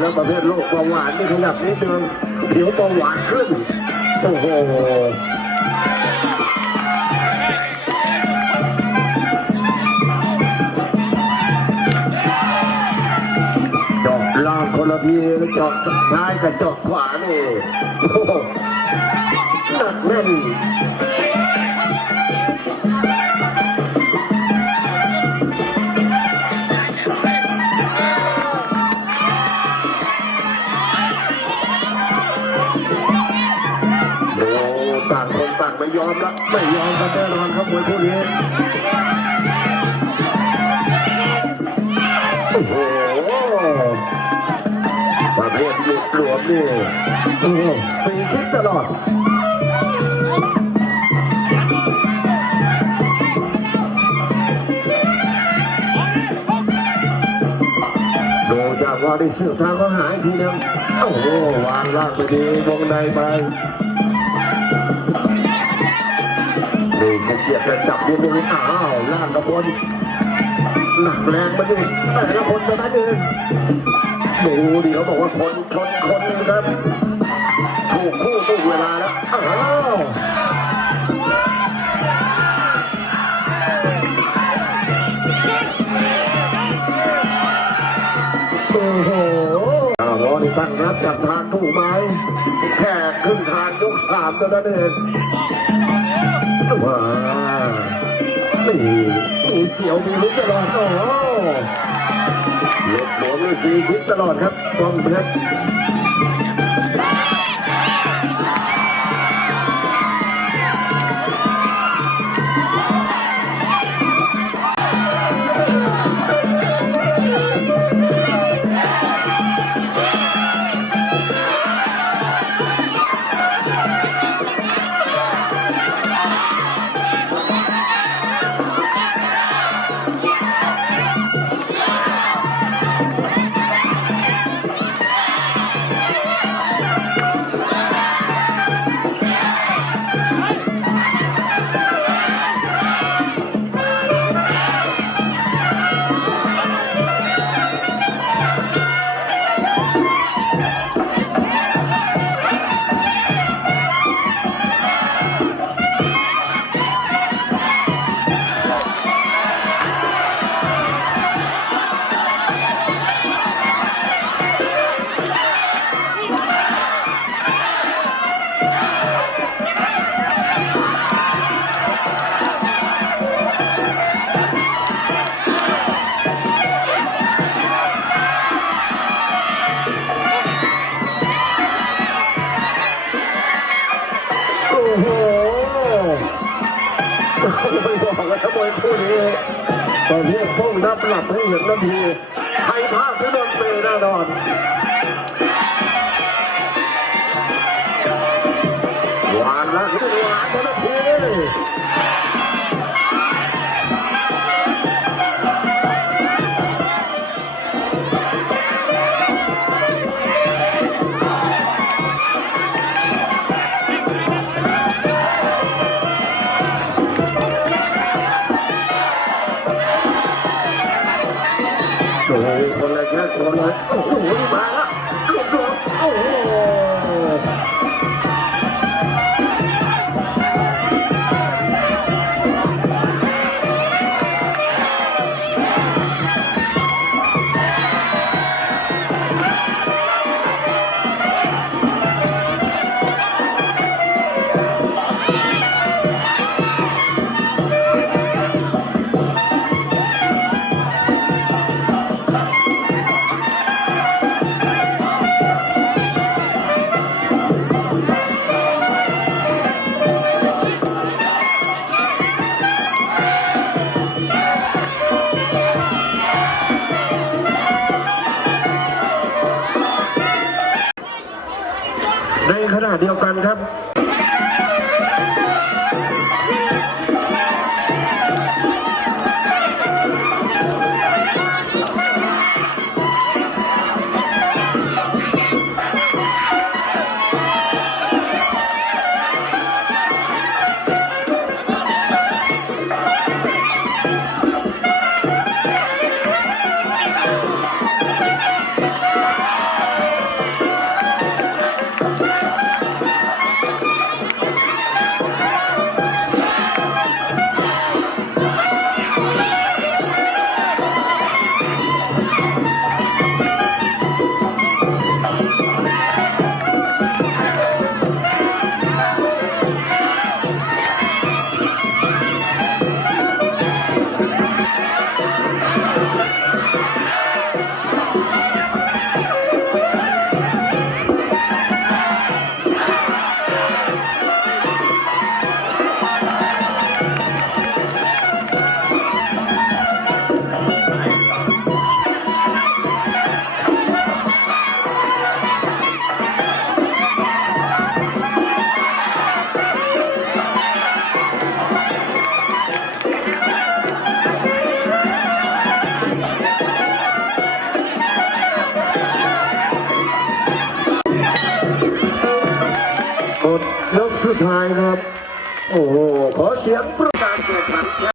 แล้วประเภทโรคเบาหวานนี่ขยับนิดนึงผิวเบาหวานขึ้น โอ้โหเจาะล่างคนละทีเจาะซ้ายกับเจาะขวานี่โอ้โหหนักแน่น อมละไม่ยอมกันแน่นอนครับมวยคู่นี้โอ้โหประเภทหลุดหลวมนี่โอ้โหสีคิดตลอดดูจากว่าได้เสือกทางเขาหายทีนึงโอ้โหวางลากไปดีวงในไป นี่เฉียดจะจับนิดนึงอ้าวล่างกระบนหนักแรงมันอยู่แต่ละคนแต่นั้นเองดูดิเขาบอกว่าคนชนคนครับ ถูกคู่ถูกเวลาแล้วอ้าวโอ้โหอ้าวนี่ตั้งรับจับทางถูกไหมแค่ครึ่งทางยกสามเท่านั้นเอง ว้านี่มีเสียวมีลุ้นตลอดโอ้โหหลบหลวมเลยฟรีคิดตลอดครับกล้องเพชร ไม่บอกแล้วมวยคู่นี้ตอนนี้พุ่งนับหลับให้เห็นนาทีให้ภาที่โดนเตะแน่นอน คนละแค่ ครับ ดยกสุดท้ายครับ โอ้โห ขอเสียงประกาศแข่งขัน